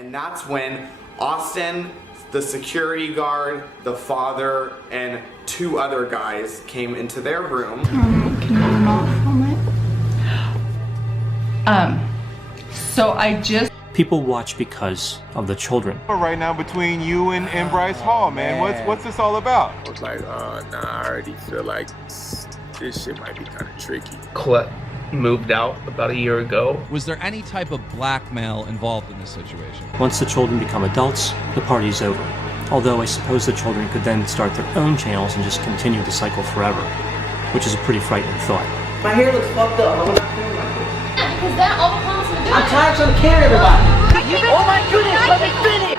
And that's when Austin, the security guard, the father, and 2 other guys came into their room. Can you not film it? So I just... People watch because of the children. Right now between you and Bryce Hall, man. What's this all about? I was like, nah, I already feel like this shit might be kind of tricky. Colette moved out about a year ago. Was there any type of blackmail involved in this situation? Once the children become adults, the party's over. Although I suppose the children could then start their own channels and just continue the cycle forever, which is a pretty frightening thought. My hair looks fucked up. I'm not feeling like this. Yeah, because that overcomes with doing I'm tired of trying to carry everybody. Oh my goodness, let me finish!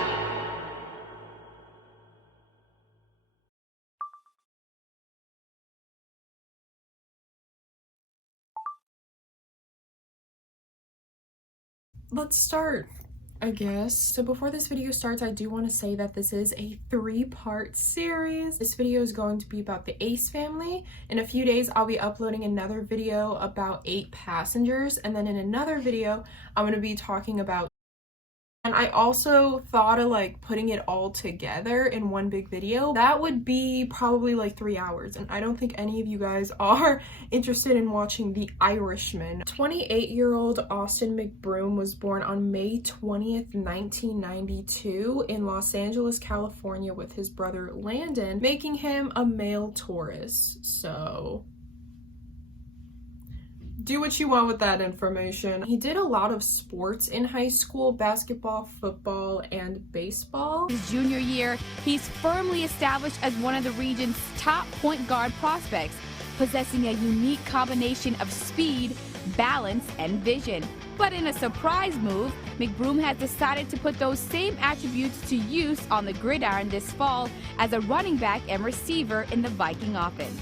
Let's start, I guess. So before this video starts, I do want to say that this is a 3-part series. This video is going to be about the Ace family. In a few days, I'll be uploading another video about 8 passengers. And then in another video, I'm going to be talking about... And I also thought of like putting it all together in one big video. That would be probably like 3 hours, and I don't think any of you guys are interested in watching The Irishman. 28-year-old Austin McBroom was born on May 20th, 1992 in Los Angeles, California with his brother Landon, making him a male Taurus. So... do what you want with that information. He did a lot of sports in high school: basketball, football, and baseball. His junior year, he's firmly established as one of the region's top point guard prospects, possessing a unique combination of speed, balance, and vision. But in a surprise move, McBroom has decided to put those same attributes to use on the gridiron this fall as a running back and receiver in the Viking offense.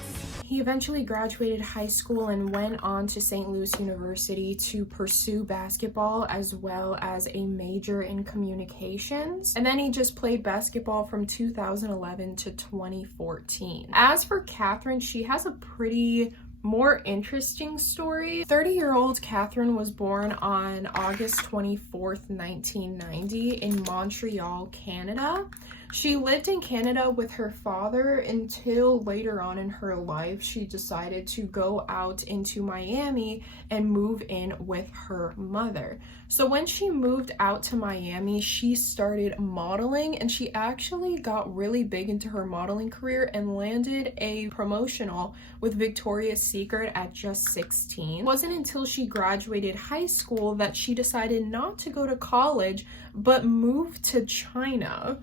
He eventually graduated high school and went on to St. Louis University to pursue basketball as well as a major in communications. And then he just played basketball from 2011 to 2014. As for Catherine, she has a pretty more interesting story. 30-year-old Catherine was born on August 24th, 1990 in Montreal, Canada. She lived in Canada with her father until later on in her life she decided to go out into Miami and move in with her mother. So when she moved out to Miami, she started modeling, and she actually got really big into her modeling career and landed a promotional with Victoria's Secret at just 16. It wasn't until she graduated high school that she decided not to go to college but moved to China.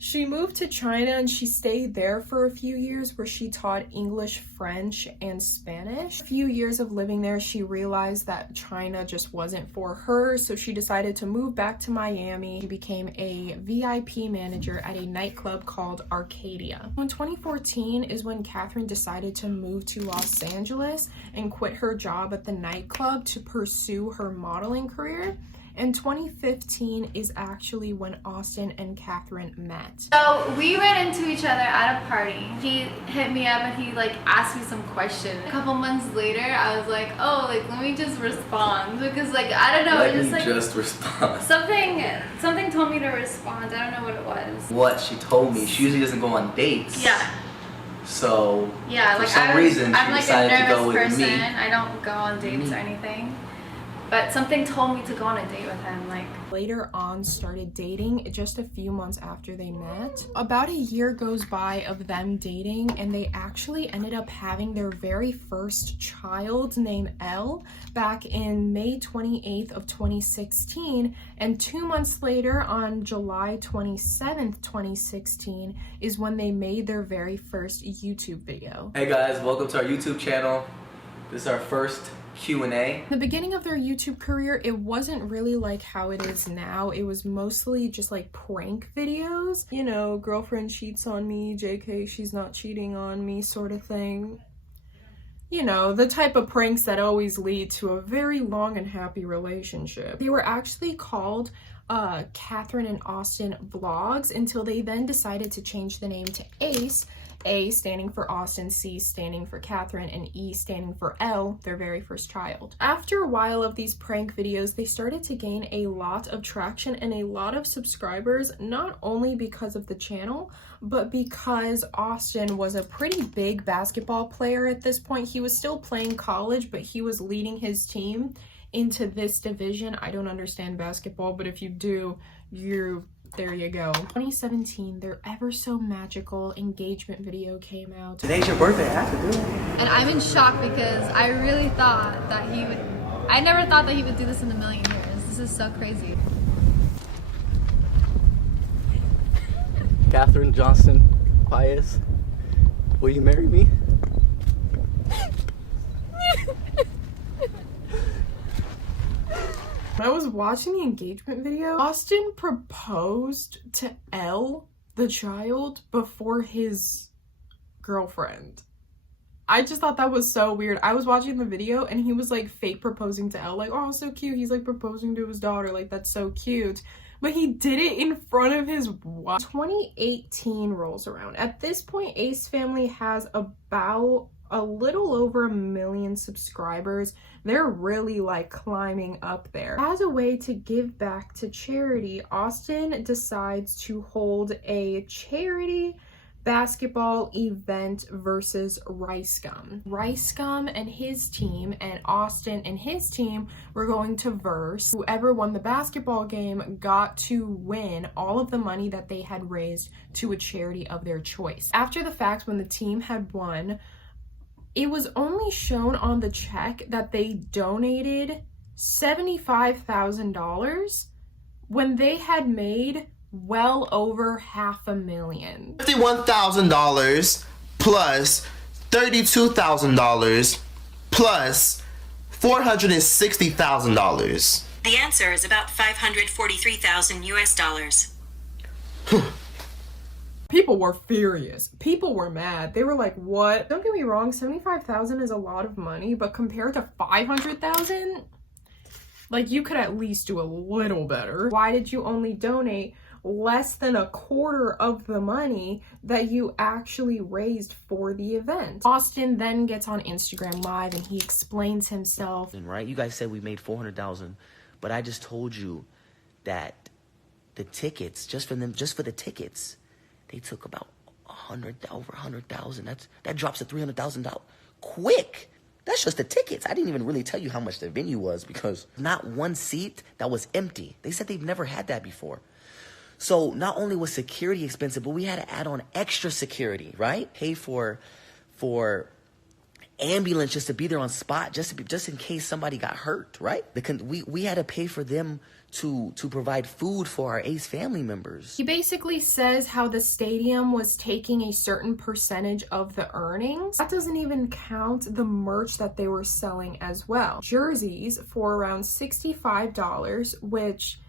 She moved to China and she stayed there for a few years where she taught English, French, and Spanish. A few years of living there, she realized that China just wasn't for her, so she decided to move back to Miami. She became a VIP manager at a nightclub called Arcadia. In 2014 is when Catherine decided to move to Los Angeles and quit her job at the nightclub to pursue her modeling career. And 2015 is actually when Austin and Catherine met. So we ran into each other at a party. He hit me up and he like asked me some questions. A couple months later, I was like, oh, like let me just respond, because like I don't know, Just respond. Something told me to respond. I don't know what it was. What she told me, she usually doesn't go on dates. Yeah. So yeah, for like some reason I'm she like decided a nervous to go with person. me. I don't go on dates or anything. But something told me to go on a date with him, like... Later on started dating just a few months after they met. About a year goes by of them dating, and they actually ended up having their very first child named Elle back in May 28th of 2016. And 2 months later, on July 27th, 2016, is when they made their very first YouTube video. Hey guys, welcome to our YouTube channel. This is our first Q&A. The beginning of their YouTube career, it wasn't really like how it is now. It was mostly just like prank videos. You know, girlfriend cheats on me, JK, she's not cheating on me sort of thing. You know, the type of pranks that always lead to a very long and happy relationship. They were actually called Catherine and Austin Vlogs until they then decided to change the name to Ace. A standing for Austin, C standing for Catherine, and E standing for Elle, their very first child. After a while of these prank videos, they started to gain a lot of traction and a lot of subscribers, not only because of the channel, but because Austin was a pretty big basketball player at this point. He was still playing college, but he was leading his team into this division. I don't understand basketball, but if you do, there you go. 2017, their ever so magical engagement video came out. Today's your birthday, I have to do it. And I'm in shock because I really thought that I never thought that he would do this in a million years. This is so crazy. Catherine Johnson Pius, will you marry me? When I was watching the engagement video, Austin proposed to Elle, the child, before his girlfriend. I just thought that was so weird. I was watching the video and he was like fake proposing to Elle, like, oh, so cute. He's like proposing to his daughter, like that's so cute. But he did it in front of his wife. 2018 rolls around. At this point, Ace Family has about a little over 1 million subscribers. They're really like climbing up there. As a way to give back to charity, Austin decides to hold a charity basketball event versus Rice Gum. Rice Gum and his team and Austin and his team were going to verse. Whoever won the basketball game got to win all of the money that they had raised to a charity of their choice. After the fact, when the team had won, it was only shown on the check that they donated $75,000 when they had made well over $500,000. $51,000 plus $32,000 plus $460,000. The answer is about 543,000 US dollars. People were furious. People were mad. They were like, what? Don't get me wrong, 75,000 is a lot of money, but compared to 500,000, like you could at least do a little better. Why did you only donate less than a quarter of the money that you actually raised for the event? Austin then gets on Instagram Live and he explains himself. Right? You guys said we made 400,000, but I just told you that the tickets, just for the tickets, they took about over 100,000. That drops to $300,000 quick. That's just the tickets. I didn't even really tell you how much the venue was because not one seat that was empty. They said they've never had that before. So not only was security expensive, but we had to add on extra security, right? Pay for ambulance just to be there on spot, just in case somebody got hurt, right? We had to pay for them to provide food for our Ace family members. He basically says how the stadium was taking a certain percentage of the earnings. That doesn't even count the merch that they were selling as well. Jerseys for around $65, which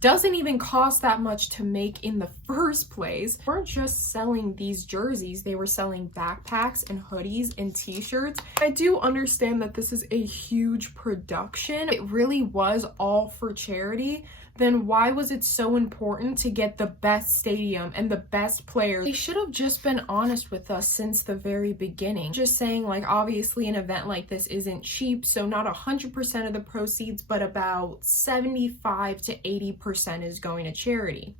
doesn't even cost that much to make in the first place. They weren't just selling these jerseys, they were selling backpacks and hoodies and t-shirts. I do understand that this is a huge production. It really was all for charity. Then why was it so important to get the best stadium and the best players? They should have just been honest with us since the very beginning. Just saying, like, obviously an event like this isn't cheap, so not 100% of the proceeds, but about 75 to 80% is going to charity.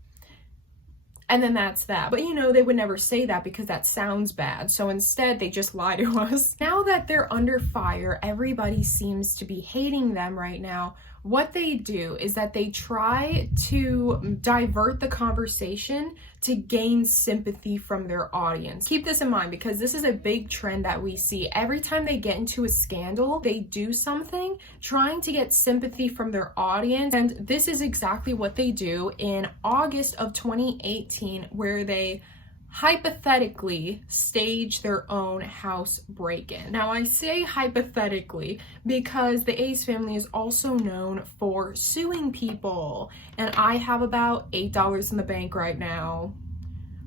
And then that's that. But you know, they would never say that because that sounds bad. So instead, they just lie to us. Now that they're under fire, everybody seems to be hating them right now. What they do is that they try to divert the conversation to gain sympathy from their audience. Keep this in mind because this is a big trend that we see. Every time they get into a scandal, they do something trying to get sympathy from their audience. And this is exactly what they do in August of 2018, where they hypothetically stage their own house break-in. Now, I say hypothetically because the Ace family is also known for suing people, and I have about $8 in the bank right now.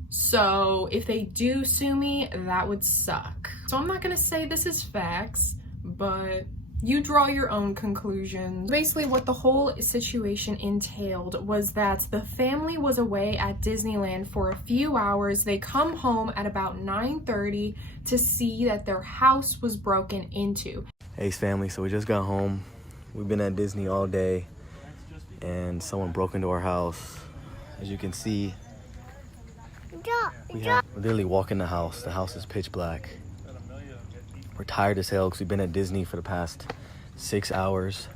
So if they do sue me, that would suck. So I'm not gonna say this is facts, but You draw your own conclusions. Basically, what the whole situation entailed was that the family was away at Disneyland for a few hours. They come home at about 9:30 to see that their house was broken into. Ace family, so we just got home. We've been at Disney all day, and someone broke into our house. As you can see, we're literally walking the house. The house is pitch black. We're tired as hell because we've been at Disney for the past 6 hours,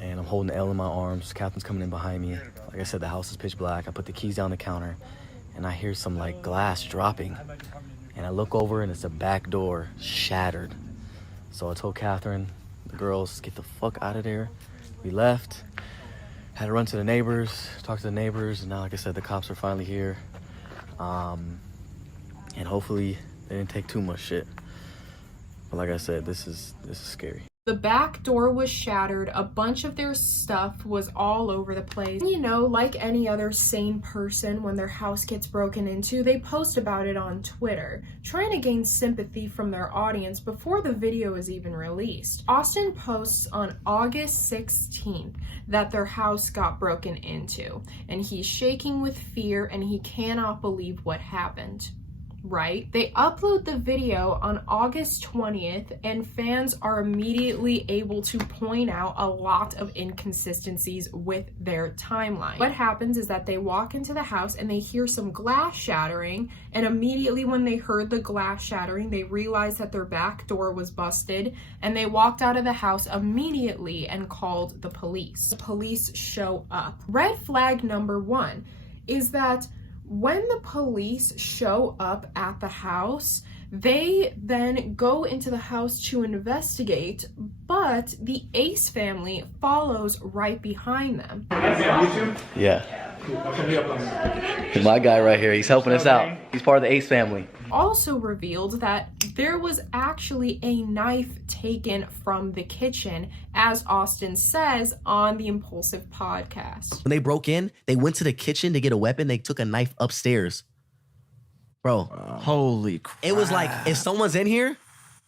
and I'm holding L in my arms. Catherine's coming in behind me. Like I said, the house is pitch black. I put the keys down the counter, and I hear some like glass dropping, and I look over, and it's a back door shattered. So I told Catherine, the girls, get the fuck out of there. We left, had to run to the neighbors, talk to the neighbors, and now, like I said, the cops are finally here, and hopefully they didn't take too much shit. But like I said, this is scary. The back door was shattered. A bunch of their stuff was all over the place. You know, like any other sane person, when their house gets broken into, they post about it on Twitter, trying to gain sympathy from their audience before the video is even released. Austin posts on August 16th that their house got broken into, and he's shaking with fear and he cannot believe what happened. Right? They upload the video on August 20th, and fans are immediately able to point out a lot of inconsistencies with their timeline. What happens is that they walk into the house and they hear some glass shattering, and immediately when they heard the glass shattering, they realized that their back door was busted, and they walked out of the house immediately and called the police. The police show up. Red flag number 1 is that when the police show up at the house, they then go into the house to investigate, but the Ace family follows right behind them. Yeah. My guy right here, he's helping us out. He's part of the Ace family. Also revealed that there was actually a knife taken from the kitchen, as Austin says on the Impulsive podcast. When they broke in, they went to the kitchen to get a weapon. They took a knife upstairs. Bro, holy crap. It was like, if someone's in here,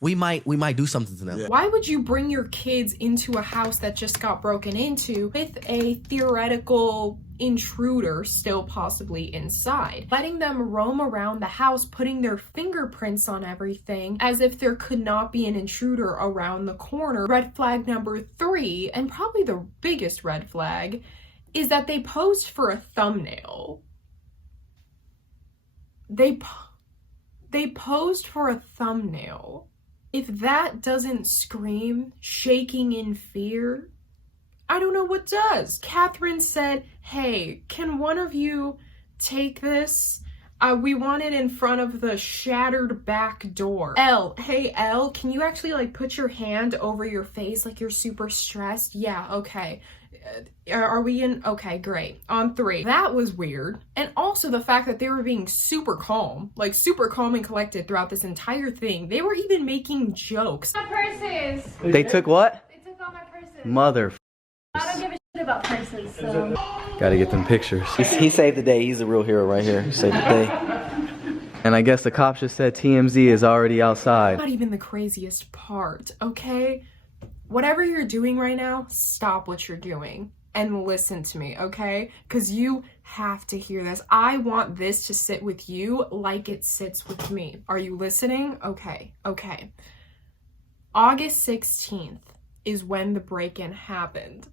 we might do something to them. Yeah. Why would you bring your kids into a house that just got broken into with a theoretical intruder still possibly inside? Letting them roam around the house, putting their fingerprints on everything as if there could not be an intruder around the corner. Red flag number 3, and probably the biggest red flag, is that they posed for a thumbnail. They posed for a thumbnail. If that doesn't scream shaking in fear, I don't know what does. Catherine said, hey, can one of you take this? We want it in front of the shattered back door. Elle, hey Elle, can you actually like put your hand over your face like you're super stressed? Yeah, okay. Are we in? Okay, great. On 3. That was weird. And also the fact that they were being super calm and collected throughout this entire thing. They were even making jokes. My purses. They took what? They took all my purses. Mother. I don't give a shit about purses, so. Gotta get them pictures. He saved the day. He's a real hero right here. He saved the day. And I guess the cops just said TMZ is already outside. Not even the craziest part, okay? Whatever you're doing right now, stop what you're doing and listen to me, okay? Because you have to hear this. I want this to sit with you like it sits with me. Are you listening? Okay. August 16th is when the break-in happened.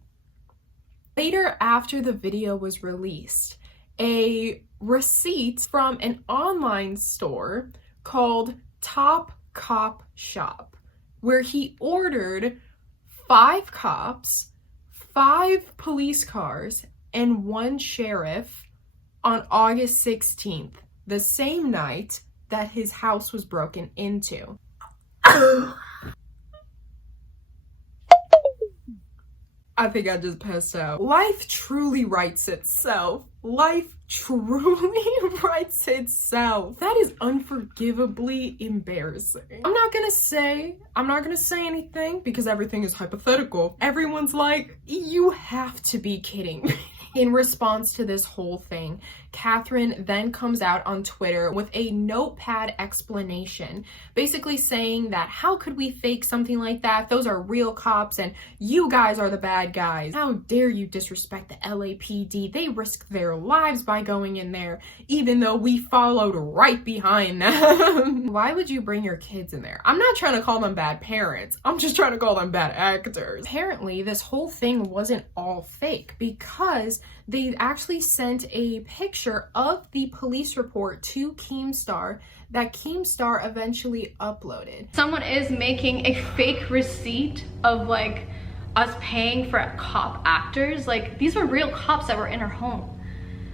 Later, after the video was released, a receipt from an online store called Top Cop Shop, where he ordered 5 cops, 5 police cars, and 1 sheriff on August 16th, the same night that his house was broken into. I think I just passed out. Life truly writes itself. Life truly writes itself. That is unforgivably embarrassing. I'm not gonna say anything because everything is hypothetical. Everyone's like, you have to be kidding me. In response to this whole thing, Catherine then comes out on Twitter with a notepad explanation, basically saying that how could we fake something like that? Those are real cops and you guys are the bad guys. How dare you disrespect the LAPD? They risked their lives by going in there, even though we followed right behind them. Why would you bring your kids in there? I'm not trying to call them bad parents. I'm just trying to call them bad actors. Apparently, this whole thing wasn't all fake because they actually sent a picture of the police report to Keemstar that Keemstar eventually uploaded. Someone is making a fake receipt of like us paying for cop actors. Like, these were real cops that were in her home.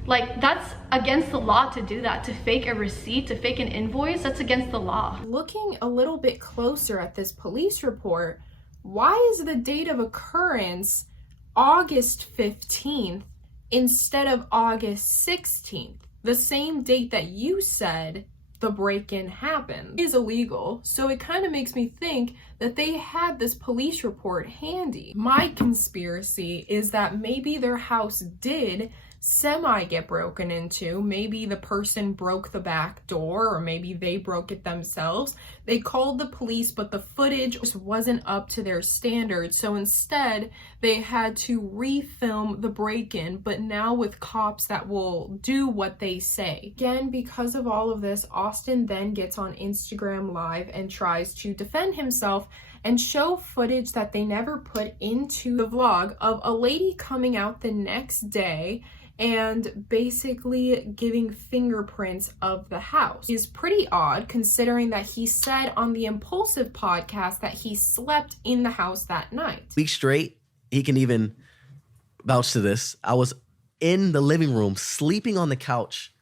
Like, that's against the law to do that, to fake a receipt, to fake an invoice. That's against the law. Looking a little bit closer at this police report, why is the date of occurrence August 15th instead of August 16th? The same date that you said the break-in happened. It is illegal, so it kind of makes me think that they had this police report handy. My conspiracy is that maybe their house did semi get broken into. Maybe the person broke the back door, or maybe they broke it themselves. They called the police, but the footage just wasn't up to their standards, so instead they had to refilm the break-in, but now with cops that will do what they say. Again, because of all of this, Austin then gets on Instagram Live and tries to defend himself and show footage that they never put into the vlog of a lady coming out the next day and basically giving fingerprints of the house. Is pretty odd considering that he said on the Impulsive podcast that he slept in the house that night. Week straight, he can even vouch to this. I was in the living room sleeping on the couch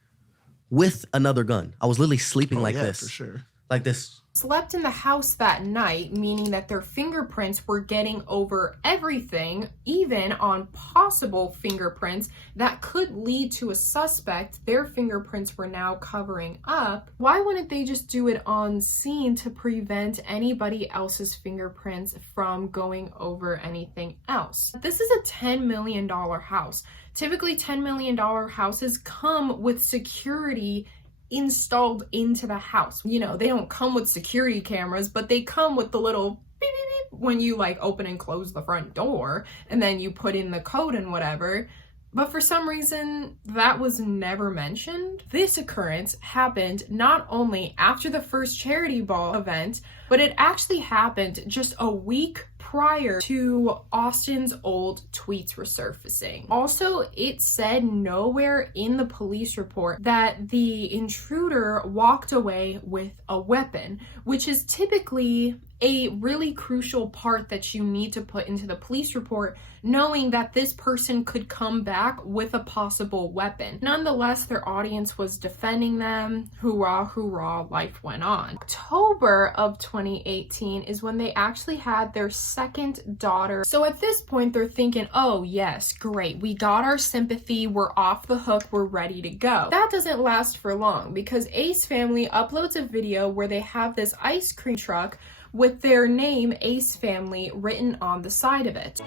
with another gun. I was literally sleeping like this. For sure. Like this. Slept in the house that night, meaning that their fingerprints were getting over everything, even on possible fingerprints that could lead to a suspect. Their fingerprints were now covering up. Why wouldn't they just do it on scene to prevent anybody else's fingerprints from going over anything else? This is a $10 million house. Typically, $10 million houses come with security installed into the house. You know, they don't come with security cameras, but they come with the little beep, beep, beep when you like open and close the front door, and then you put in the code and whatever. But for some reason, that was never mentioned. This occurrence happened not only after the first charity ball event, but it actually happened just a week prior to Austin's old tweets resurfacing. Also, it said nowhere in the police report that the intruder walked away with a weapon, which is typically a really crucial part that you need to put into the police report, knowing that this person could come back with a possible weapon. Nonetheless, their audience was defending them. Hoorah, hoorah, life went on. October of 2018 is when they actually had their second daughter. So at this point, they're thinking, oh yes, great, we got our sympathy, we're off the hook, we're ready to go. That doesn't last for long because Ace Family uploads a video where they have this ice cream truck with their name, Ace Family, written on the side of it.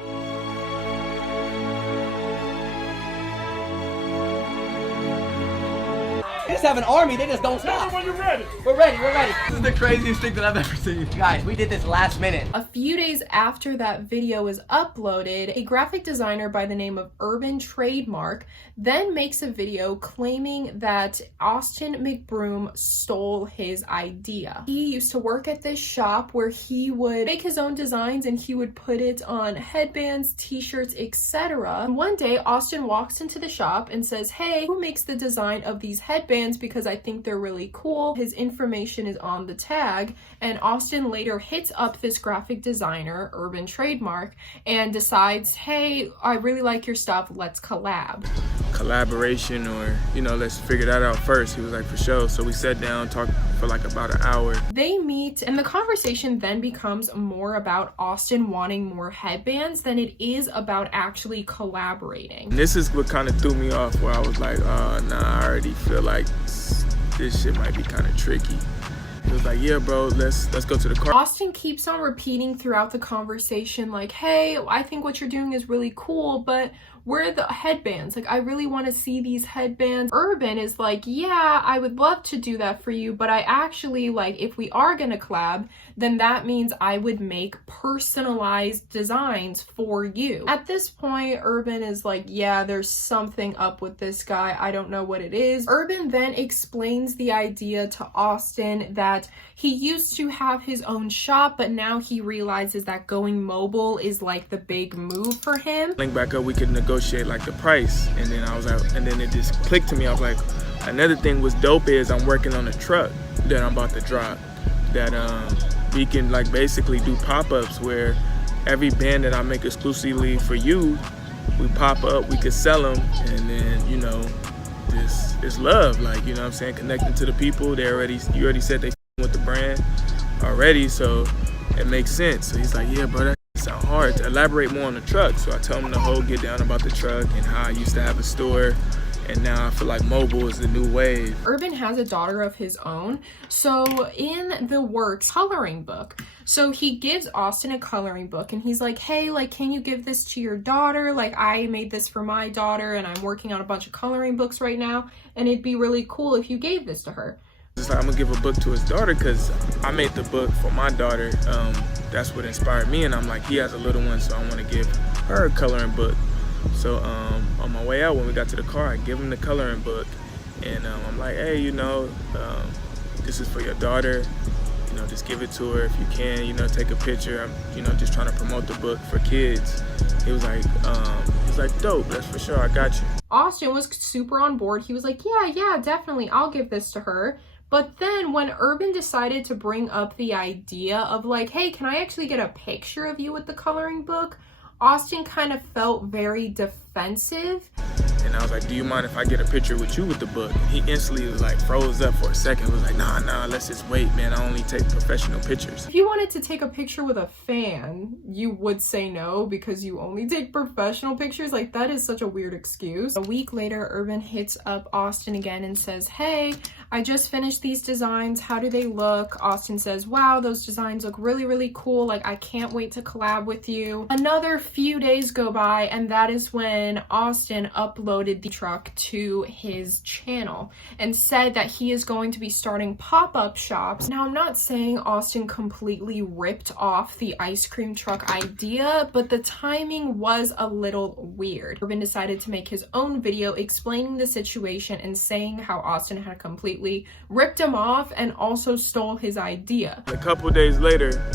They just have an army, they just don't stop. When you're ready. We're ready, we're ready. This is the craziest thing that I've ever seen. Guys, we did this last minute. A few days after that video was uploaded, a graphic designer by the name of Urban Trademark then makes a video claiming that Austin McBroom stole his idea. He used to work at this shop where he would make his own designs and he would put it on headbands, t-shirts, etc. And one day, Austin walks into the shop and says, hey, who makes the design of these headbands? Because I think they're really cool. His information is on the tag, and Austin later hits up this graphic designer, Urban Trademark, and decides, hey, I really like your stuff, let's collab. Collaboration, or, you know, let's figure that out first. He was like, for sure. So we sat down, talked for like about an hour. They meet, and the conversation then becomes more about Austin wanting more headbands than it is about actually collaborating. And this is what kind of threw me off, where I was like, nah, I already feel like this shit might be kind of tricky. He was like, yeah, bro, let's go to the car. Austin keeps on repeating throughout the conversation like, hey, I think what you're doing is really cool, but where are the headbands? Like, I really want to see these headbands. Urban is like, yeah, I would love to do that for you, but I actually, like, if we are gonna collab, then that means I would make personalized designs for you. At this point, Urban is like, yeah, there's something up with this guy. I don't know what it is. Urban then explains the idea to Austin that he used to have his own shop, but now he realizes that going mobile is like the big move for him. Link back up, we could negotiate like the price, and then I was like, and then it just clicked to me. I was like, another thing was dope is I'm working on a truck that I'm about to drop that we can like basically do pop-ups where every band that I make exclusively for you, we pop up, we could sell them, and then, you know, this is love, like, you know what I'm saying, connecting to the people. You already said they with the brand already, so it makes sense. So he's like, yeah, bro, that sound hard. To elaborate more on the truck. So I tell him the whole get down about the truck and how I used to have a store, and now I feel like mobile is the new wave. Urban has a daughter of his own, so in the works coloring book. So he gives Austin a coloring book and he's like, hey, like, can you give this to your daughter? Like, I made this for my daughter and I'm working on a bunch of coloring books right now, and it'd be really cool if you gave this to her. It's like, I'm gonna give a book to his daughter because I made the book for my daughter. That's what inspired me, and I'm like, he has a little one, so I want to give her a coloring book. So on my way out, when we got to the car, I give him the coloring book, and I'm like, hey, you know, this is for your daughter. You know, just give it to her if you can. You know, take a picture. I'm, you know, just trying to promote the book for kids. He was like, dope. That's for sure. I got you. Austin was super on board. He was like, yeah, definitely. I'll give this to her. But then when Urban decided to bring up the idea of like, hey, can I actually get a picture of you with the coloring book? Austin kind of felt very defensive. And I was like, do you mind if I get a picture with you with the book? And he instantly was like, froze up for a second. Was like, nah, let's just wait, man. I only take professional pictures. If you wanted to take a picture with a fan, you would say no because you only take professional pictures. Like, that is such a weird excuse. A week later, Urban hits up Austin again and says, hey, I just finished these designs. How do they look? Austin says, wow, those designs look really, really cool. Like, I can't wait to collab with you. Another few days go by, and that is when Austin uploaded the truck to his channel and said that he is going to be starting pop-up shops. Now, I'm not saying Austin completely ripped off the ice cream truck idea, but the timing was a little weird. Urban decided to make his own video explaining the situation and saying how Austin had completely ripped him off and also stole his idea. A couple days later,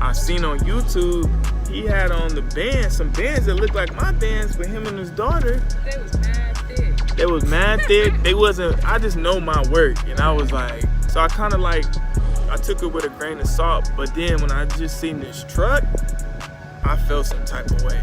I seen on YouTube he had on the bands, some bands that looked like my bands for him and his daughter. They was mad thick. They was mad thick. They wasn't, I just know my work, and I was like, so I kind of like, I took it with a grain of salt, but then when I just seen this truck, I felt some type of way.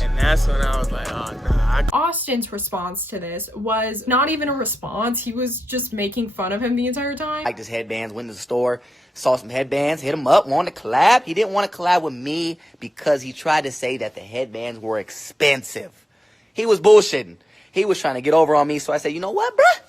And that's when I was like, oh, nah. Austin's response to this was not even a response. He was just making fun of him the entire time. Like this headbands, went to the store, saw some headbands, hit him up, wanted to collab. He didn't want to collab with me because he tried to say that the headbands were expensive. He was bullshitting. He was trying to get over on me, so I said, you know what, bruh?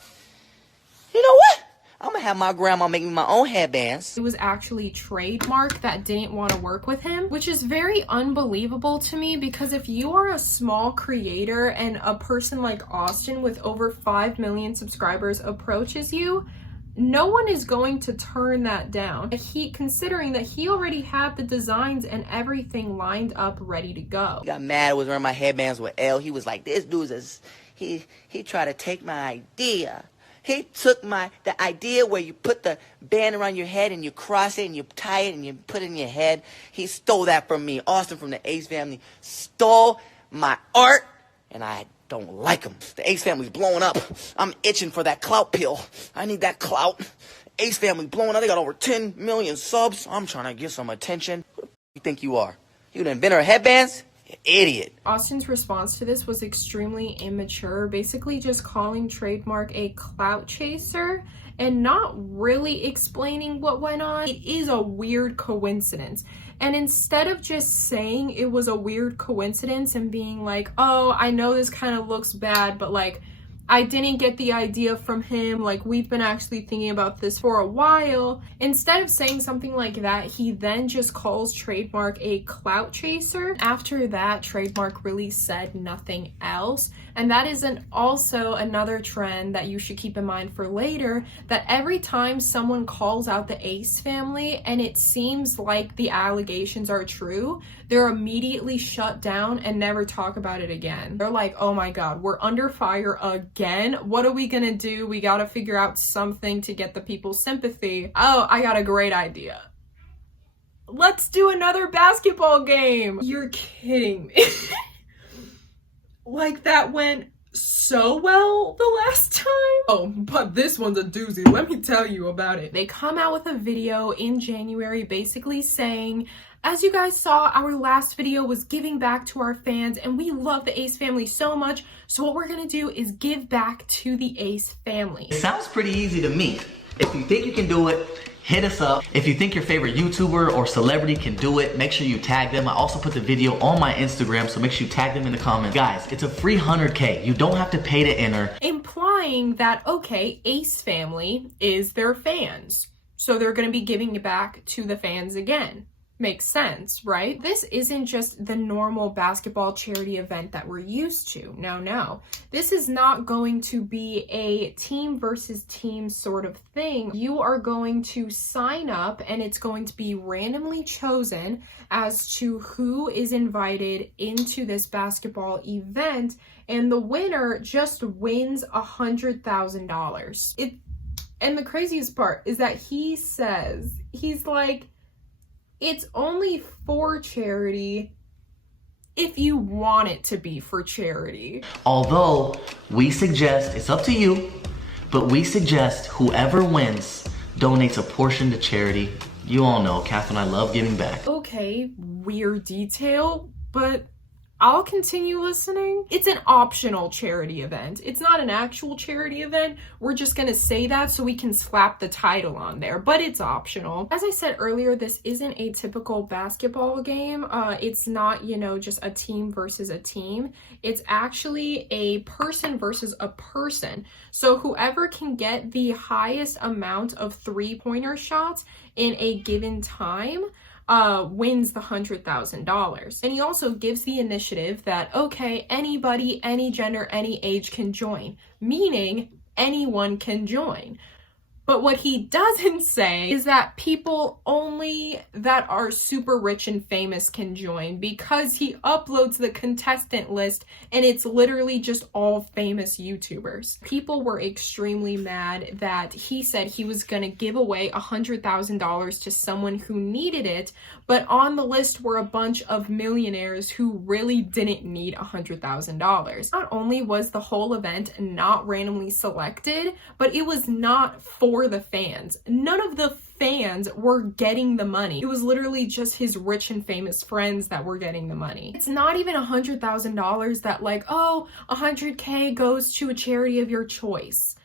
You know what? I'm gonna have my grandma make me my own headbands. It was actually Trademark that didn't want to work with him, which is very unbelievable to me because if you are a small creator and a person like Austin with over 5 million subscribers approaches you, no one is going to turn that down. Considering that he already had the designs and everything lined up ready to go. He got mad, was wearing my headbands with L. He was like, this dude's he tried to take my idea. He took the idea where you put the band around your head and you cross it and you tie it and you put it in your head. He stole that from me. Austin from the Ace family stole my art, and I don't like him. The Ace family's blowing up. I'm itching for that clout pill. I need that clout. Ace family blowing up. They got over 10 million subs. I'm trying to get some attention. Who the you think you are? You the inventor of headbands? You idiot. Austin's response to this was extremely immature, basically just calling Trademark a clout chaser and not really explaining what went on. It is a weird coincidence. And instead of just saying it was a weird coincidence and being like, oh, I know this kind of looks bad, but like, I didn't get the idea from him. Like, we've been actually thinking about this for a while. Instead of saying something like that, he then just calls Trademark a clout chaser. After that, Trademark really said nothing else. And that is also another trend that you should keep in mind for later, that every time someone calls out the Ace family and it seems like the allegations are true, they're immediately shut down and never talk about it again. They're like, oh my God, we're under fire again. What are we gonna do? We gotta figure out something to get the people's sympathy. Oh, I got a great idea. Let's do another basketball game. You're kidding me. Like, that went so well the last time. Oh, but this one's a doozy. Let me tell you about it. They come out with a video in January basically saying, as you guys saw, our last video was giving back to our fans and we love the Ace family so much. So what we're gonna do is give back to the Ace family. It sounds pretty easy to me. If you think you can do it, hit us up. If you think your favorite YouTuber or celebrity can do it, make sure you tag them. I also put the video on my Instagram, so make sure you tag them in the comments. Guys, it's a free 100K. You don't have to pay to enter. Implying that, okay, Ace family is their fans. So they're gonna be giving it back to the fans again. Makes sense, right? This isn't just the normal basketball charity event that we're used to. No. This is not going to be a team versus team sort of thing. You are going to sign up and it's going to be randomly chosen as to who is invited into this basketball event, and the winner just wins $100,000. And the craziest part is that he's like, it's only for charity if you want it to be for charity. Although, we suggest, it's up to you, but we suggest whoever wins donates a portion to charity. You all know, Catherine, I love giving back. Okay, weird detail, but I'll continue listening. It's an optional charity event. It's not an actual charity event. We're just gonna say that so we can slap the title on there, but it's optional. As I said earlier, this isn't a typical basketball game. It's not, just a team versus a team. It's actually a person versus a person. So whoever can get the highest amount of three-pointer shots in a given time wins the $100,000. And he also gives the initiative that, okay, anybody, any gender, any age can join, meaning anyone can join. But what he doesn't say is that people only that are super rich and famous can join, because he uploads the contestant list and it's literally just all famous YouTubers. People were extremely mad that he said he was gonna give away $100,000 to someone who needed it, but on the list were a bunch of millionaires who really didn't need $100,000. Not only was the whole event not randomly selected, but it was not for the fans. None of the fans were getting the money. It was literally just his rich and famous friends that were getting the money. It's not even $100,000 that like, oh, 100K goes to a charity of your choice.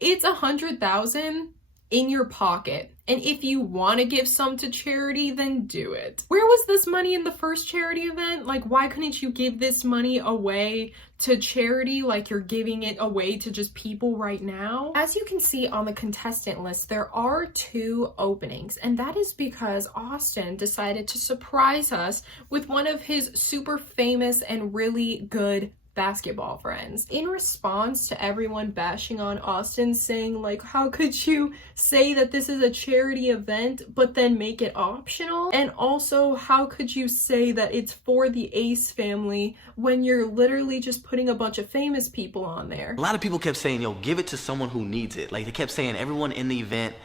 It's 100,000 in your pocket. And if you want to give some to charity, then do it. Where was this money in the first charity event? Like, why couldn't you give this money away to charity like you're giving it away to just people right now? As you can see on the contestant list, there are 2 openings, and that is because Austin decided to surprise us with one of his super famous and really good basketball friends. In response to everyone bashing on Austin, saying like, how could you say that this is a charity event but then make it optional? And also, how could you say that it's for the Ace family when you're literally just putting a bunch of famous people on there? A lot of people kept saying, yo, give it to someone who needs it. Like, they kept saying everyone in the event,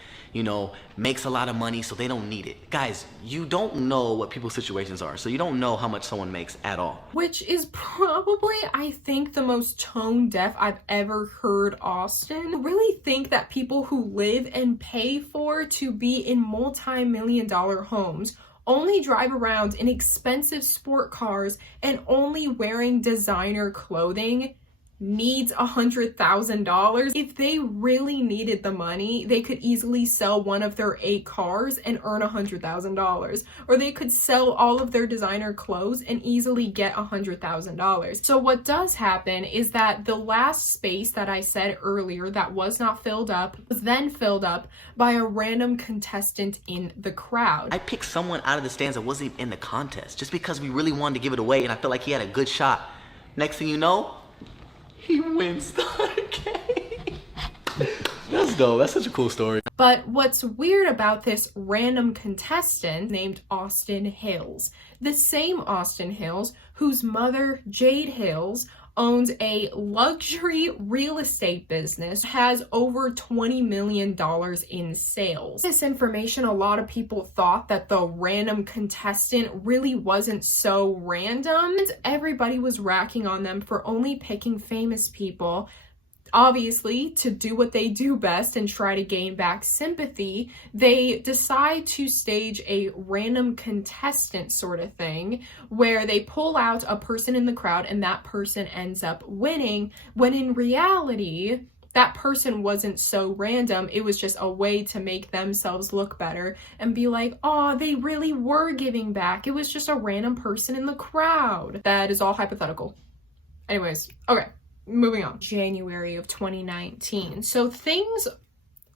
makes a lot of money, so they don't need it. Guys, you don't know what people's situations are, so you don't know how much someone makes at all. Which is probably, I think, the most tone deaf I've ever heard Austin. I really think that people who live and pay for to be in multi-million-dollar homes, only drive around in expensive sport cars, and only wearing designer clothing needs $100,000. If they really needed the money, they could easily sell one of their 8 cars and earn $100,000. Or they could sell all of their designer clothes and easily get $100,000. So what does happen is that the last space that I said earlier that was not filled up was then filled up by a random contestant in the crowd. I picked someone out of the stands that wasn't even in the contest just because we really wanted to give it away and I felt like he had a good shot. Next thing you know, he wins the game. That's dope. That's such a cool story. But what's weird about this random contestant named Austin Hills, the same Austin Hills whose mother, Jade Hills, owns a luxury real estate business, has over $20 million in sales. This information, a lot of people thought that the random contestant really wasn't so random. Everybody was racking on them for only picking famous people, obviously, to do what they do best and try to gain back sympathy. They decide to stage a random contestant sort of thing where they pull out a person in the crowd and that person ends up winning, when in reality, that person wasn't so random. It was just a way to make themselves look better and be like, oh, they really were giving back. It was just a random person in the crowd. That is all hypothetical. Anyways, okay. Moving on. January of 2019. So things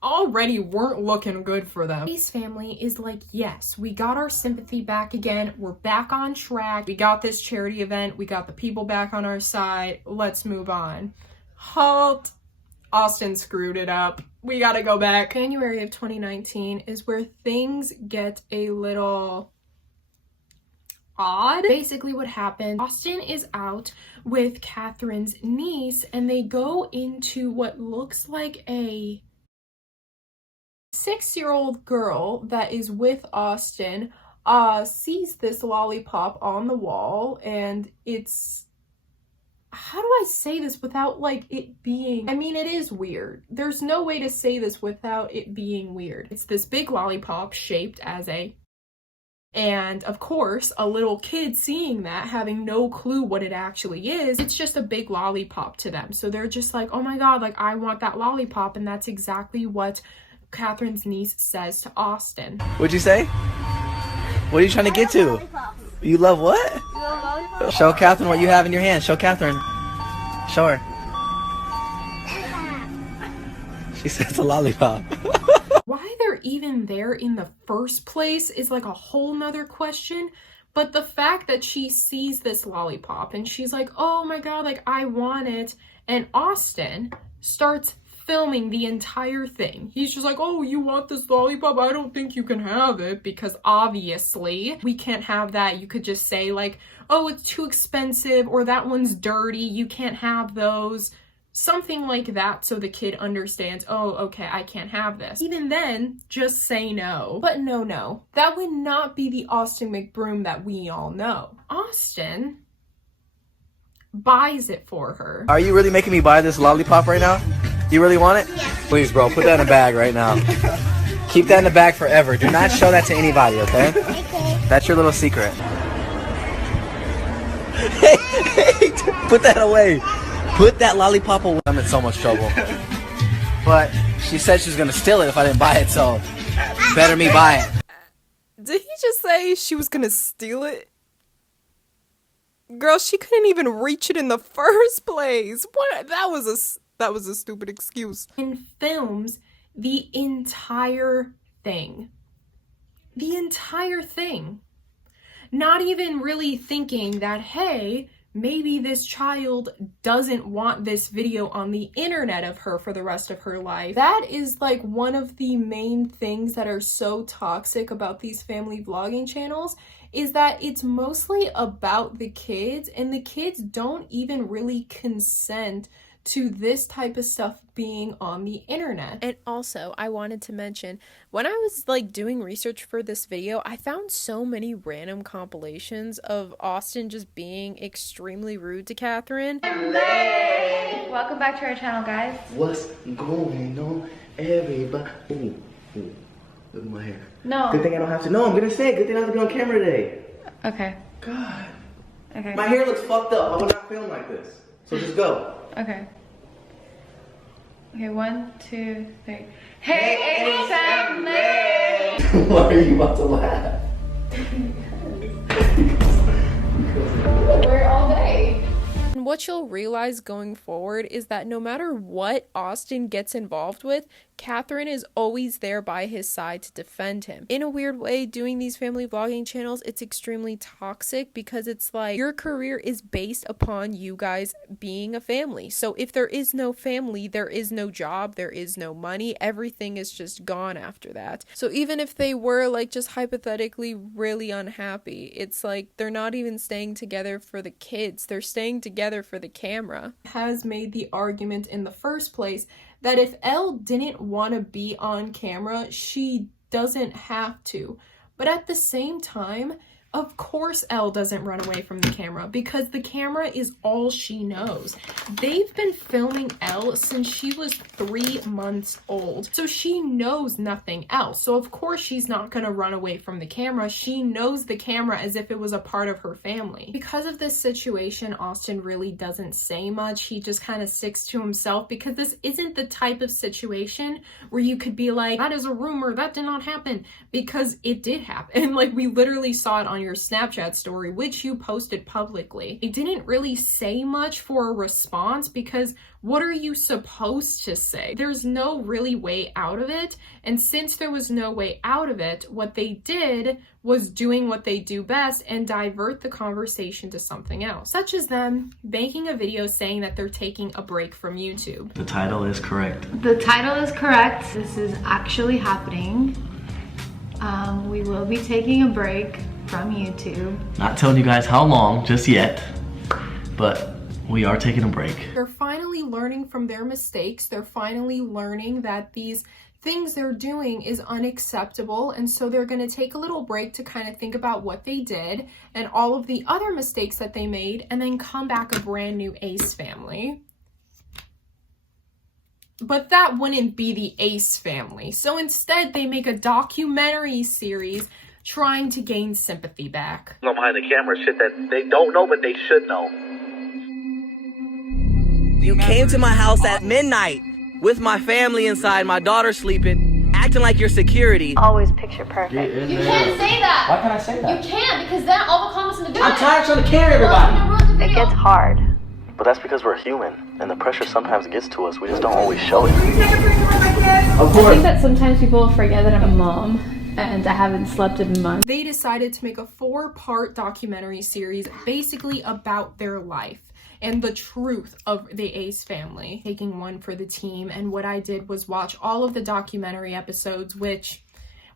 already weren't looking good for them. His family is like, yes, we got our sympathy back again. We're back on track. We got this charity event. We got the people back on our side. Let's move on. Halt. Austin screwed it up. We gotta go back. January of 2019 is where things get a little odd. Basically what happened, Austin is out with Catherine's niece and they go into what looks like a 6-year-old girl that is with Austin, sees this lollipop on the wall, and it's, how do I say this without like it being, I mean, it is weird. There's no way to say this without it being weird. It's this big lollipop shaped as a, and of course, a little kid seeing that, having no clue what it actually is, it's just a big lollipop to them. So they're just like, oh my God, like I want that lollipop. And that's exactly what Catherine's niece says to Austin. What'd you say? What are you trying to get to? You love what? Show Catherine what you have in your hand. Show Catherine. Show her. She said it's a lollipop. Why they're even there in the first place is like a whole nother question. But the fact that she sees this lollipop and she's like, oh my God, like I want it. And Austin starts filming the entire thing. He's just like, oh, you want this lollipop? I don't think you can have it, because obviously we can't have that. You could just say like, oh, it's too expensive, or that one's dirty, you can't have those. Something like that, so the kid understands, oh, okay, I can't have this. Even then, just say no. But no, that would not be the Austin McBroom that we all know. Austin buys it for her. Are you really making me buy this lollipop right now? You really want it? Yeah. Please, bro, put that in a bag right now. Keep that in the bag forever. Do not show that to anybody, okay? Okay. That's your little secret. Hey, put that away. Put that lollipop away. I'm in so much trouble. But she said she was gonna steal it if I didn't buy it, so better me buy it. Did he just say she was gonna steal it? Girl, she couldn't even reach it in the first place. What? That was a stupid excuse. And films the entire thing. The entire thing. Not even really thinking that, hey, maybe this child doesn't want this video on the internet of her for the rest of her life. That is like one of the main things that are so toxic about these family vlogging channels, is that it's mostly about the kids, and the kids don't even really consent to this type of stuff being on the internet. And also, I wanted to mention, when I was like doing research for this video, I found so many random compilations of Austin just being extremely rude to Catherine. Welcome back to our channel, guys. What's going on, everybody? Ooh, look at my hair. No. Good thing I don't have to. No, I'm gonna say it. Good thing I have to be on camera today. Okay. God. Okay. My hair looks fucked up. I would not film like this. So just go. Okay. Okay, 1, 2, 3. Hey, family! Why are you about to laugh? We're all day. And what you'll realize going forward is that no matter what Austin gets involved with, Catherine is always there by his side to defend him. In a weird way, doing these family vlogging channels, it's extremely toxic because it's like your career is based upon you guys being a family. So if there is no family, there is no job, there is no money, everything is just gone after that. So even if they were like just hypothetically really unhappy, it's like they're not even staying together for the kids, they're staying together for the camera. Has made the argument in the first place that if Elle didn't want to be on camera, she doesn't have to. But at the same time, of course Elle doesn't run away from the camera because the camera is all she knows. They've been filming Elle since she was 3 months old, so she knows nothing else. So of course she's not gonna run away from the camera. She knows the camera as if it was a part of her family. Because of this situation, Austin really doesn't say much. He just kind of sticks to himself because this isn't the type of situation where you could be like, that is a rumor, that did not happen, because it did happen. Like, we literally saw it on your Snapchat story, which you posted publicly. It didn't really say much for a response because what are you supposed to say? There's no really way out of it. And since there was no way out of it, what they did was doing what they do best and divert the conversation to something else, such as them making a video saying that they're taking a break from YouTube. The title is correct. The title is correct. This is actually happening. We will be taking a break from YouTube. Not telling you guys how long just yet, but we are taking a break. They're finally learning from their mistakes. They're finally learning that these things they're doing is unacceptable, and so they're going to take a little break to kind of think about what they did and all of the other mistakes that they made, and then come back a brand new Ace family. But that wouldn't be the Ace family. So instead, they make a documentary series trying to gain sympathy back. Go behind the camera, shit that they don't know, but they should know. You came to my house at midnight with my family inside, my daughter sleeping, acting like you're security. Always picture perfect. You can't say that. Why can't I say that? You can't, because then all the comments in the video. I'm tired of trying to carry everybody. It gets hard. But that's because we're human, and the pressure sometimes gets to us. We just don't always show it. Of course. I think that sometimes people forget that I'm a mom and I haven't slept in months. They decided to make a 4-part documentary series basically about their life and the truth of the Ace family. Taking one for the team, and what I did was watch all of the documentary episodes, which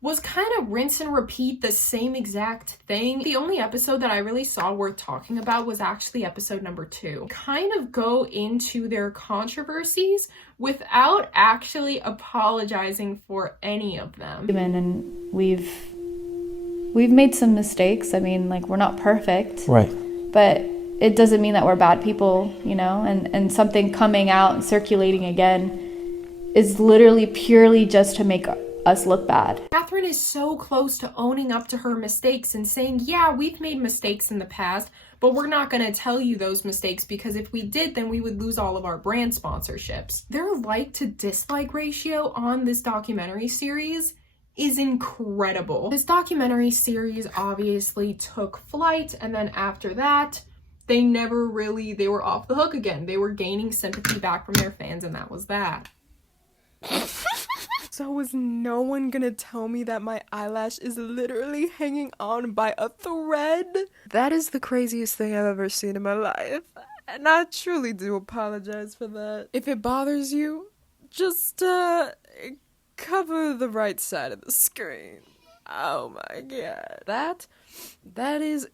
was kind of rinse and repeat the same exact thing. The only episode that I really saw worth talking about was actually episode number 2. Kind of go into their controversies without actually apologizing for any of them. And we've made some mistakes. I mean, like, we're not perfect. Right. But it doesn't mean that we're bad people, you know? And something coming out and circulating again is literally purely just to make us look bad. Catherine is so close to owning up to her mistakes and saying, yeah, we've made mistakes in the past, but we're not going to tell you those mistakes because if we did, then we would lose all of our brand sponsorships. Their like to dislike ratio on this documentary series is incredible. This documentary series obviously took flight, and then after that, they were off the hook again. They were gaining sympathy back from their fans, and that was that. So is no one gonna tell me that my eyelash is literally hanging on by a thread? That is the craziest thing I've ever seen in my life. And I truly do apologize for that. If it bothers you, just cover the right side of the screen. Oh my god. That is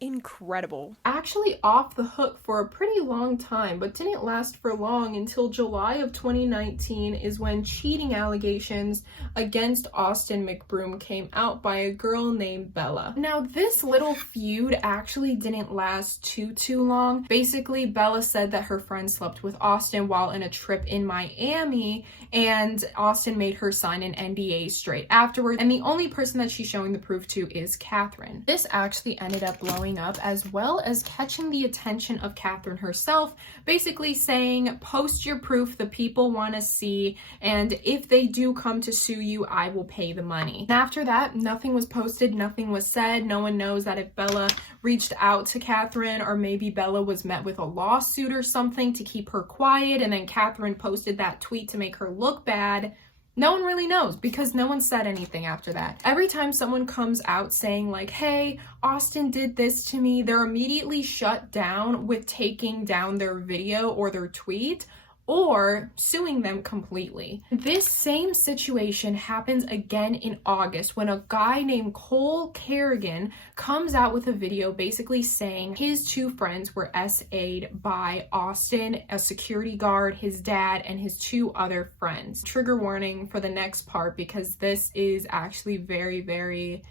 incredible. Actually off the hook for a pretty long time, but didn't last for long until July of 2019 is when cheating allegations against Austin McBroom came out by a girl named Bella. Now this little feud actually didn't last too long. Basically, Bella said that her friend slept with Austin while in a trip in Miami, and Austin made her sign an NDA straight afterwards, and the only person person that she's showing the proof to is Catherine. This actually ended up blowing up, as well as catching the attention of Catherine herself, basically saying, post your proof, the people want to see, and if they do come to sue you, I will pay the money. And after that, nothing was posted, nothing was said. No one knows that if Bella reached out to Catherine, or maybe Bella was met with a lawsuit or something to keep her quiet, and then Catherine posted that tweet to make her look bad. No one really knows, because no one said anything after that. Every time someone comes out saying like, hey, Austin did this to me, they're immediately shut down with taking down their video or their tweet, or suing them completely. This same situation happens again in August when a guy named Cole Kerrigan comes out with a video basically saying his two friends were SA'd by Austin, a security guard, his dad, and his two other friends. Trigger warning for the next part, because this is actually very, very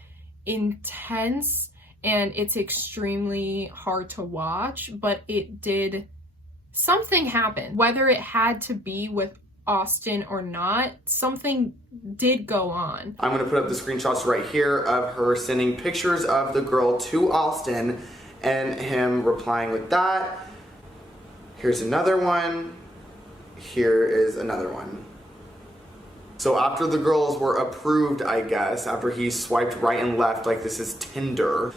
intense and it's extremely hard to watch, but something happened. Whether it had to be with Austin or not, something did go on. I'm gonna put up the screenshots right here of her sending pictures of the girl to Austin and him replying with that. Here's another one. Here is another one. So after the girls were approved, I guess, after he swiped right and left like this is Tinder,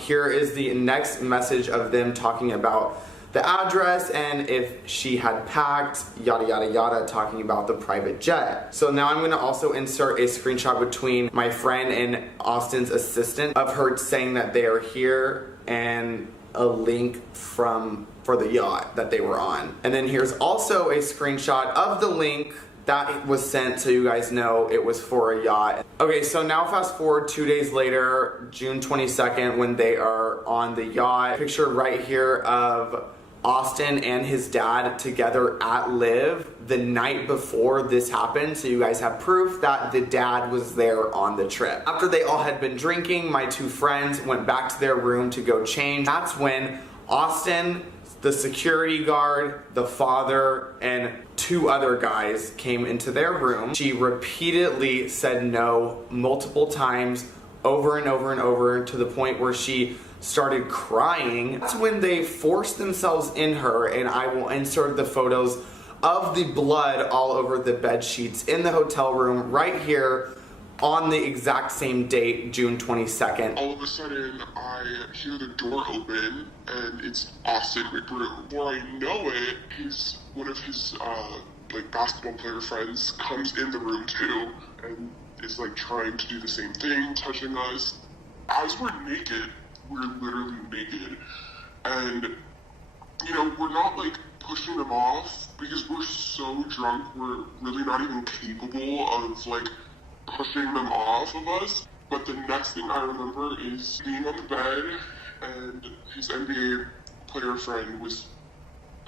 here is the next message of them talking about the address and if she had packed, yada yada yada, talking about the private jet. So now I'm gonna also insert a screenshot between my friend and Austin's assistant of her saying that they are here, and a link for the yacht that they were on. And then here's also a screenshot of the link that was sent, so you guys know it was for a yacht. Okay, so now fast forward 2 days later, June 22nd, when they are on the yacht. Picture right here of Austin and his dad together at Live the night before this happened, so you guys have proof that the dad was there on the trip. After they all had been drinking, my two friends went back to their room to go change. That's when Austin, the security guard, the father, and two other guys came into their room. She repeatedly said no multiple times, over and over and over, to the point where she started crying. That's when they forced themselves in her, and I will insert the photos of the blood all over the bed sheets in the hotel room right here on the exact same date, June 22nd. All of a sudden, I hear the door open, and it's Austin McBrew. Before I know it, one of his basketball player friends comes in the room too, and is like trying to do the same thing, touching us. As we're naked, we're literally naked, and we're not like pushing them off because we're so drunk, we're really not even capable of like pushing them off of us. But the next thing I remember is being on the bed and his NBA player friend was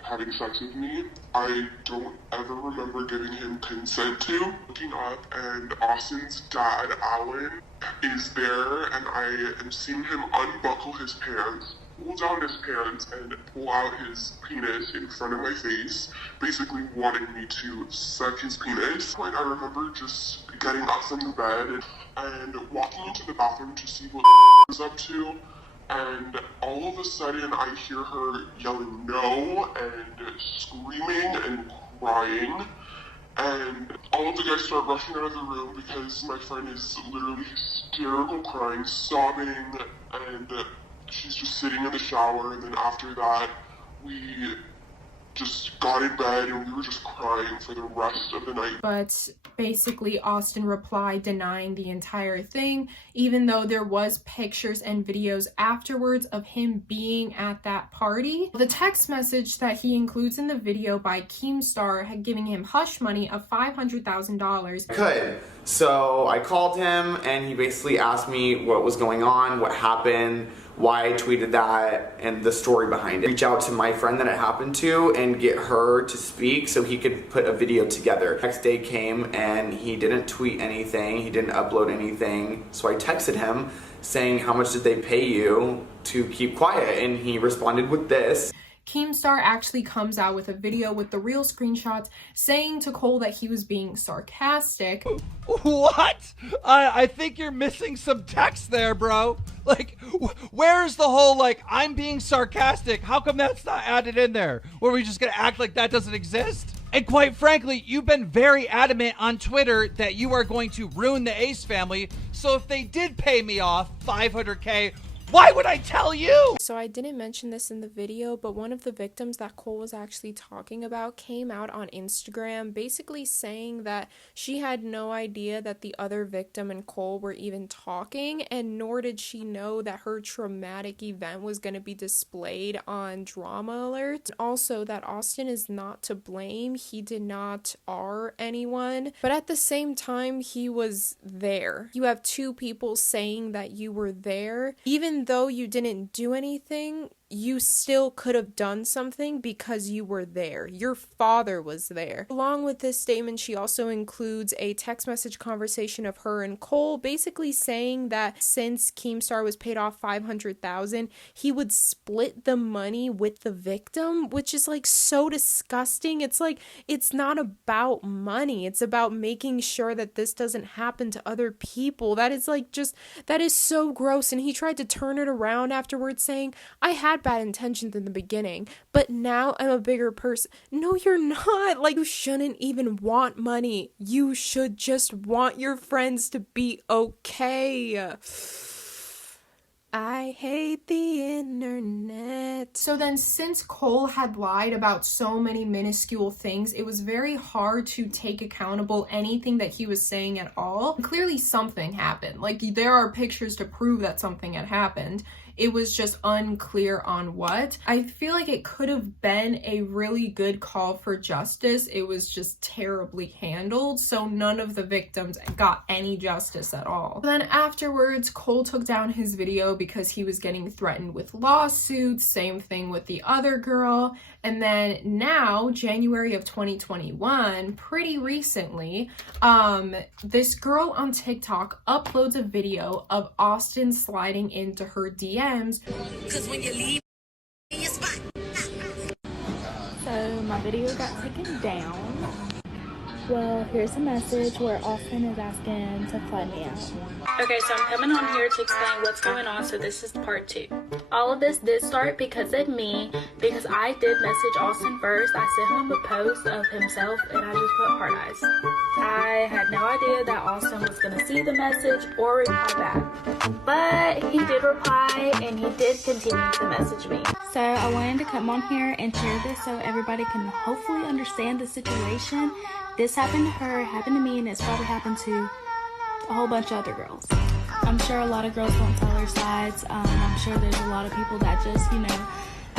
having sex with me. I don't ever remember giving him consent to. Looking up, and Austin's dad, Alan, is there, and I am seeing him unbuckle his pants, pull down his pants, and pull out his penis in front of my face, basically wanting me to suck his penis. I remember just getting up from the bed and walking into the bathroom to see what was up to. And all of a sudden, I hear her yelling no and screaming and crying. And all of the guys start rushing out of the room because my friend is literally hysterical, crying, sobbing, and she's just sitting in the shower. And then after that, we just got in bed and we were just crying for the rest of the night. But basically Austin replied denying the entire thing, even though there was pictures and videos afterwards of him being at that party. The text message that he includes in the video by Keemstar had giving him hush money of $500,000. Good. So I called him and he basically asked me what was going on, what happened, why I tweeted that, and the story behind it. Reach out to my friend that it happened to and get her to speak so he could put a video together. Next day came and he didn't tweet anything, he didn't upload anything. So I texted him saying, how much did they pay you to keep quiet? And he responded with this. Keemstar actually comes out with a video with the real screenshots saying to Cole that he was being sarcastic. What? I think you're missing some text there, bro. Like, where's the whole, like, I'm being sarcastic? How come that's not added in there? Were we just gonna act like that doesn't exist? And quite frankly, you've been very adamant on Twitter that you are going to ruin the Ace family. So if they did pay me off $500K, why would I tell you? So I didn't mention this in the video, but one of the victims that Cole was actually talking about came out on Instagram basically saying that she had no idea that the other victim and Cole were even talking, and nor did she know that her traumatic event was going to be displayed on Drama Alert. Also, that Austin is not to blame. He did not R anyone, but at the same time, he was there. You have two people saying that you were there. Even though you didn't do anything, you still could have done something because you were there. Your father was there. Along with this statement, she also includes a text message conversation of her and Cole basically saying that since Keemstar was paid off $500,000, he would split the money with the victim, which is like so disgusting. It's like, it's not about money. It's about making sure that this doesn't happen to other people. That is like just, that is so gross. And he tried to turn it around afterwards saying, I had bad intentions in the beginning, but now I'm a bigger person. No, you're not. Like, you shouldn't even want money. You should just want your friends to be okay. I hate the internet. So then, since Cole had lied about so many minuscule things, it was very hard to take accountable anything that he was saying at all. Clearly something happened. Like, there are pictures to prove that something had happened. It was just unclear on what. I feel like it could have been a really good call for justice. It was just terribly handled, so none of the victims got any justice at all. Then afterwards, Cole took down his video because he was getting threatened with lawsuits. Same thing with the other girl. And then now, January of 2021, pretty recently, this girl on TikTok uploads a video of Austin sliding into her DMs. Cause when you leave your spot. So my video got taken down. Well, here's a message where Austin is asking to fly me out. Okay, so I'm coming on here to explain what's going on, so this is part 2. All of this did start because of me, because I did message Austin first. I sent him a post of himself, and I just put heart eyes. I had no idea that Austin was going to see the message or reply back. But he did reply, and he did continue to message me. So I wanted to come on here and share this so everybody can hopefully understand the situation. This happened to her, it happened to me, and it's probably happened to a whole bunch of other girls. I'm sure a lot of girls won't tell their sides. I'm sure there's a lot of people that just,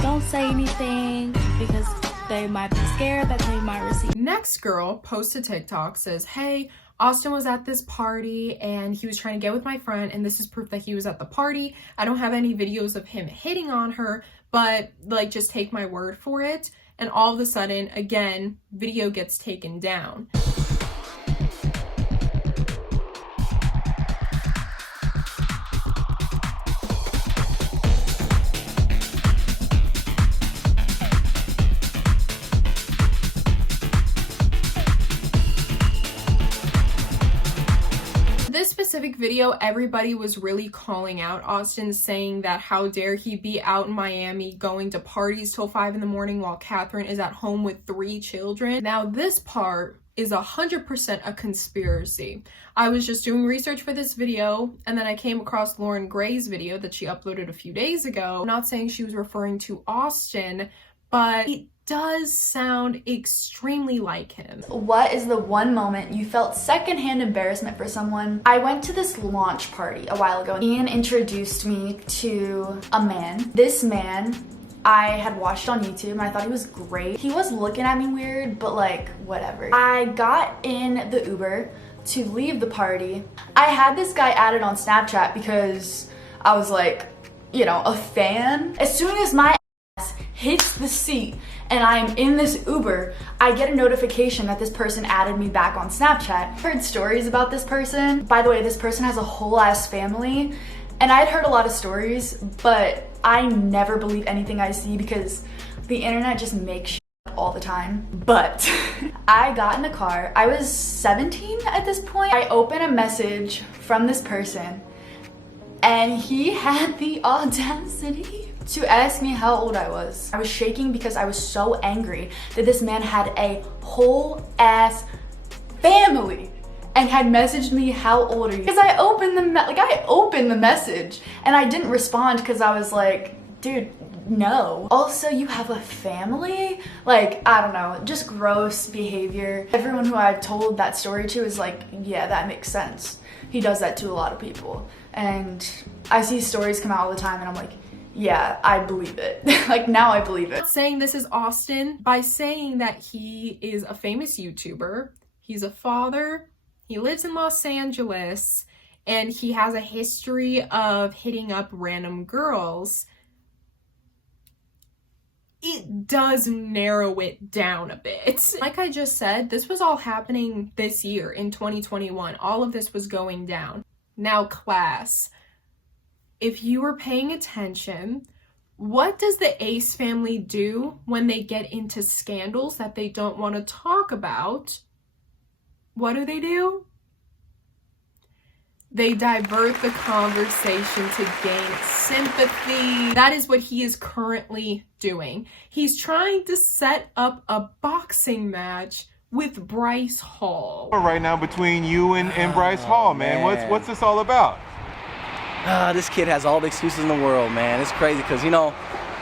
don't say anything because they might be scared that they might receive. Next girl posts a TikTok, says, hey, Austin was at this party and he was trying to get with my friend, and this is proof that he was at the party. I don't have any videos of him hitting on her, but like, just take my word for it. And all of a sudden, again, video gets taken down. This specific video, everybody was really calling out Austin, saying that how dare he be out in Miami going to parties till 5 in the morning while Catherine is at home with 3 children. Now this part is 100% a conspiracy. I was just doing research for this video, and then I came across Lauren Gray's video that she uploaded a few days ago. I'm not saying she was referring to Austin, but it does sound extremely like him. What is the one moment you felt secondhand embarrassment for someone? I went to this launch party a while ago. Ian introduced me to a man. This man I had watched on YouTube and I thought he was great. He was looking at me weird, but like, whatever. I got in the Uber to leave the party. I had this guy added on Snapchat because I was like, a fan. As soon as my ass hits the seat and I'm in this Uber, I get a notification that this person added me back on Snapchat. I've heard stories about this person. By the way, this person has a whole ass family, and I'd heard a lot of stories, but I never believe anything I see because The internet just makes shit up all the time. But I got in the car. I was 17 at this point. I opened a message from this person and he had the audacity to ask me how old I was. I was shaking because I was so angry that this man had a whole ass family and had messaged me, how old are you? Because I opened the message and I didn't respond because I was like, dude, no. Also, you have a family? Like, I don't know, just gross behavior. Everyone who I've told that story to is like, yeah, that makes sense. He does that to a lot of people. And I see stories come out all the time and I'm like, yeah, I believe it. Like, now I believe it. Saying this is Austin by saying that he is a famous YouTuber, he's a father, he lives in Los Angeles, and he has a history of hitting up random girls. It does narrow it down a bit. Like I just said, this was all happening this year in 2021. All of this was going down. Now, class, if you were paying attention, what does the Ace family do when they get into scandals that they don't want to talk about? What do? They divert the conversation to gain sympathy. That is what he is currently doing. He's trying to set up a boxing match with Bryce Hall. Right now between you and Bryce Hall, man. What's this all about? This kid has all the excuses in the world, man. It's crazy because, you know,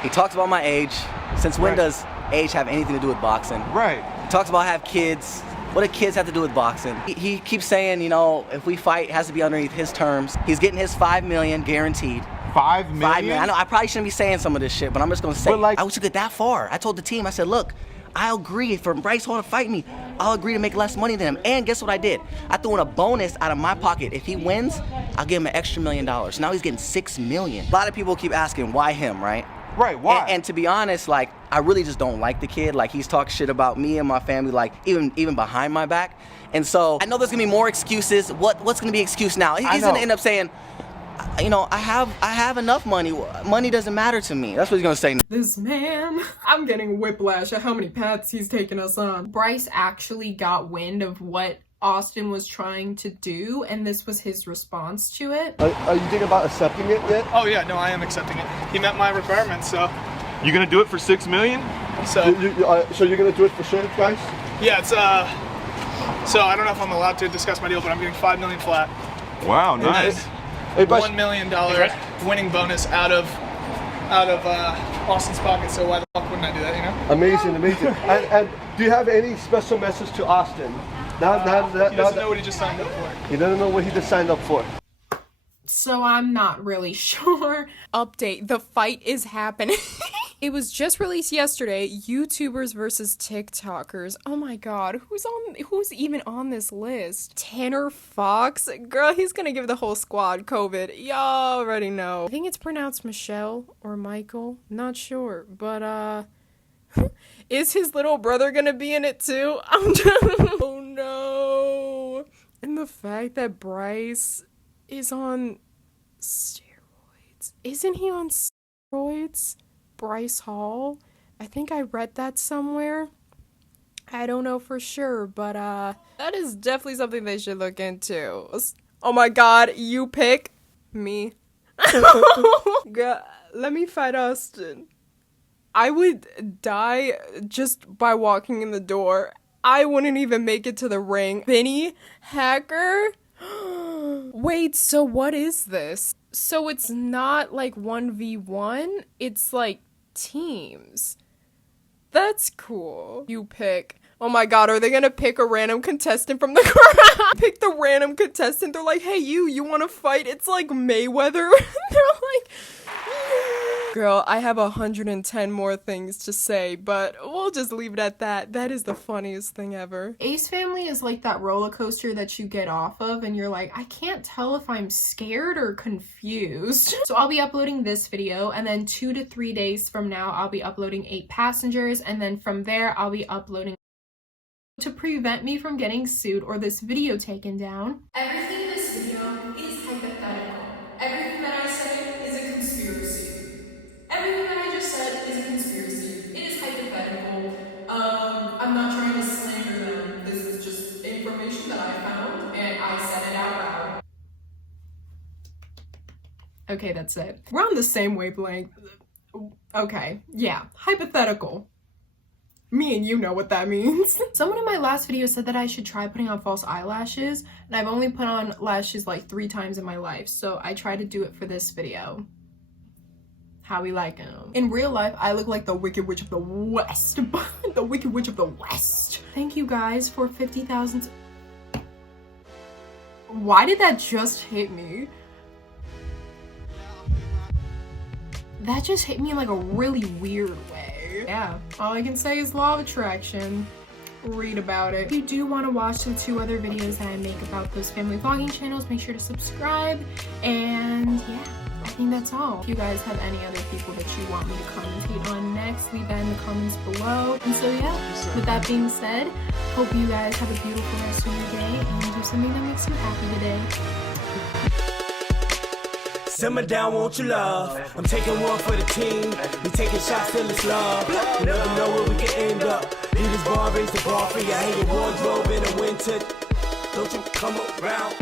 he talks about my age. Since when does age have anything to do with boxing? Right. He talks about I have kids. What do kids have to do with boxing? He keeps saying, you know, if we fight, it has to be underneath his terms. He's getting his $5 million guaranteed. $5 million? $5 million. I know I probably shouldn't be saying some of this shit, but I'm just gonna say, I took it that far. I told the team, I said, look, I'll agree for Bryce Hall to fight me. I'll agree to make less money than him. And guess what I did? I threw in a bonus out of my pocket. If he wins, I'll give him an extra $1 million. Now he's getting $6 million. A lot of people keep asking, why him, right? Right, why? And to be honest, like, I really just don't like the kid. Like, he's talked shit about me and my family, like, even behind my back. And so, I know there's gonna be more excuses. What's gonna be excuse now? He's gonna end up saying, you know, I have enough money. Money doesn't matter to me. That's what he's gonna say. This man, I'm getting whiplash at how many paths he's taken us on. Bryce actually got wind of what Austin was trying to do, and this was his response to it. Are you thinking about accepting it yet? Oh yeah, no, I am accepting it. He met my requirements, so. You gonna do it for $6 million? So you're gonna do it for sure, guys? Yeah, it's so I don't know if I'm allowed to discuss my deal, but I'm getting $5 million flat. Wow, nice. $1 million winning bonus out of Austin's pocket. So why the fuck wouldn't I do that? You know? Amazing. and do you have any special message to Austin? He doesn't know what he just signed up for. He doesn't know what he just signed up for. So I'm not really sure. Update, the fight is happening. It was just released yesterday, YouTubers versus TikTokers. Oh my god, who's even on this list? Tanner Fox? Girl, he's gonna give the whole squad COVID. Y'all already know. I think it's pronounced Michelle or Michael, not sure, but is his little brother gonna be in it too? Oh no. And the fact that Bryce is on steroids. Isn't he on steroids? Bryce Hall? I think I read that somewhere. I don't know for sure, but that is definitely something they should look into. Oh my god, you pick me. God, let me fight Austin. I would die just by walking in the door. I wouldn't even make it to the ring. Vinny Hacker? Wait, so what is this? So it's not like 1v1, it's like teams. That's cool. You pick. Oh my god, are they gonna pick a random contestant from the crowd? Pick the random contestant, they're like, hey you wanna fight? It's like Mayweather. They're like, girl, I have 110 more things to say, but we'll just leave it at that. That is the funniest thing ever. Ace Family is like that roller coaster that you get off of and you're like, I can't tell if I'm scared or confused. So I'll be uploading this video, and then 2 to 3 days from now, I'll be uploading 8 Passengers, and then from there, I'll be uploading to prevent me from getting sued or this video taken down. Everything in this video is hypothetical. Everything that I say is a conspiracy. Everything that I just said is a conspiracy. It is Okay, that's it. We're on the same wavelength. Okay, yeah, hypothetical. Me and you know what that means. Someone in my last video said that I should try putting on false eyelashes, and I've only put on lashes like 3 times in my life, so I tried to do it for this video. How we like them. In real life, I look like the Wicked Witch of the West. The Wicked Witch of the West. Thank you guys for 50,000. Why did that just hit me? That just hit me in like a really weird way. Yeah, all I can say is law of attraction. Read about it. If you do want to watch the 2 other videos that I make about those family vlogging channels, make sure to subscribe. And yeah, I think that's all. If you guys have any other people that you want me to commentate on next, leave that in the comments below. And so yeah, with that being said, hope you guys have a beautiful rest of your day and do something that makes you happy today. Simmer down, won't you love? I'm taking one for the team. We taking shots till it's love. You never know where we can end up. Leave this bar, raise the bar for you. Hang your wardrobe in the winter. Don't you come around.